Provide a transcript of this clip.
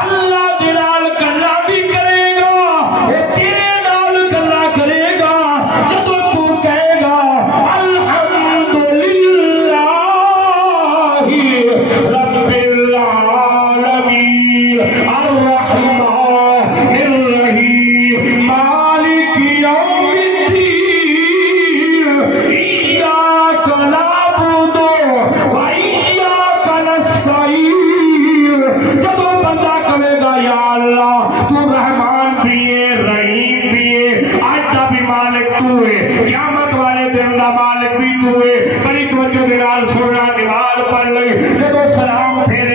اللہ دے نال گلاں بھی کرے گا، اے تیرے نال گلاں کرے گا جدوں تو کہے گا الحمدللہ رب العالمین الرحمن الرحیم مالک یوم الدین ایاک نعبد و ایاک نستعین۔ جب وہ بندہ کہے گا یا اللہ تو رحمان بھی ہے رحیم بھی ہے، آج کا بھی مالک تو ہے، قیامت والے دن کا مالک بھی تو ہے، بڑی توجہ کے نال سننا، نماز پڑھ لئی، جب سلام پھیرے